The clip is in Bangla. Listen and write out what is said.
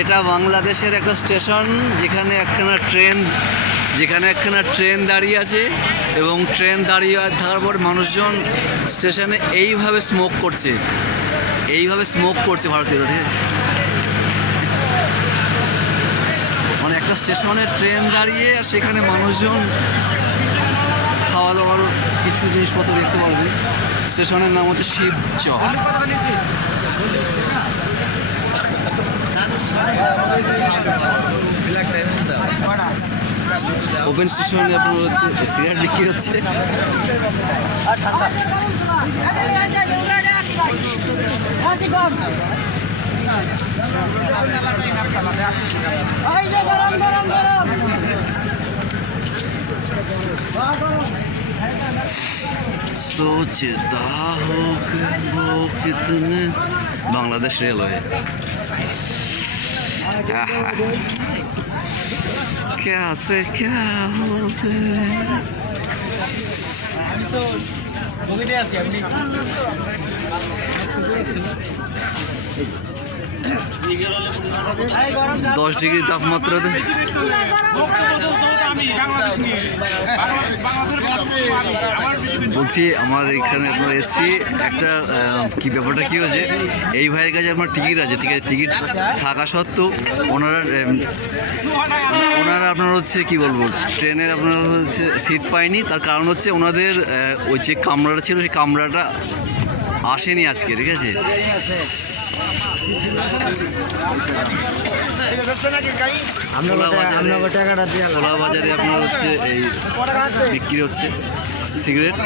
এটা বাংলাদেশের একটা স্টেশন যেখানে একখানা ট্রেন দাঁড়িয়ে আছে এবং ট্রেন দাঁড়িয়ে থাকার পর মানুষজন স্টেশনে এইভাবে স্মোক করছে ভারতীয়রা, ঠিক আছে? মানে একটা স্টেশনে ট্রেন দাঁড়িয়ে আর সেখানে মানুষজন খাওয়া দাওয়ার কিছু জিনিসপত্র দেখতে পারবে। স্টেশনের নাম হচ্ছে শিবচর। ওপেন স্টেশনে আপনার হচ্ছে সিগারেট বিক্রি হচ্ছে। सोचता हो कि वो कितने बांग्लादेश रेलवे क्या से क्या हो गए। दस डिग्री तापमात्राते বলছি আমার এখানে আপনার এসছি একটা কি ব্যাপারটা কী হয়েছে, এই ভাইয়ের কাছে আপনার টিকিট আছে, ঠিক আছে? টিকিট থাকা সত্ত্বেও ওনারা আপনার হচ্ছে কি বলবো, ট্রেনের আপনার হচ্ছে সিট পায়নি। তার কারণ হচ্ছে ওনাদের ওই যে কামরাটা ছিল সেই কামরাটা আসেনি আজকে, ঠিক আছে? খোলা বাজারে আপনার হচ্ছে এই বিক্রি হচ্ছে সিগারেট।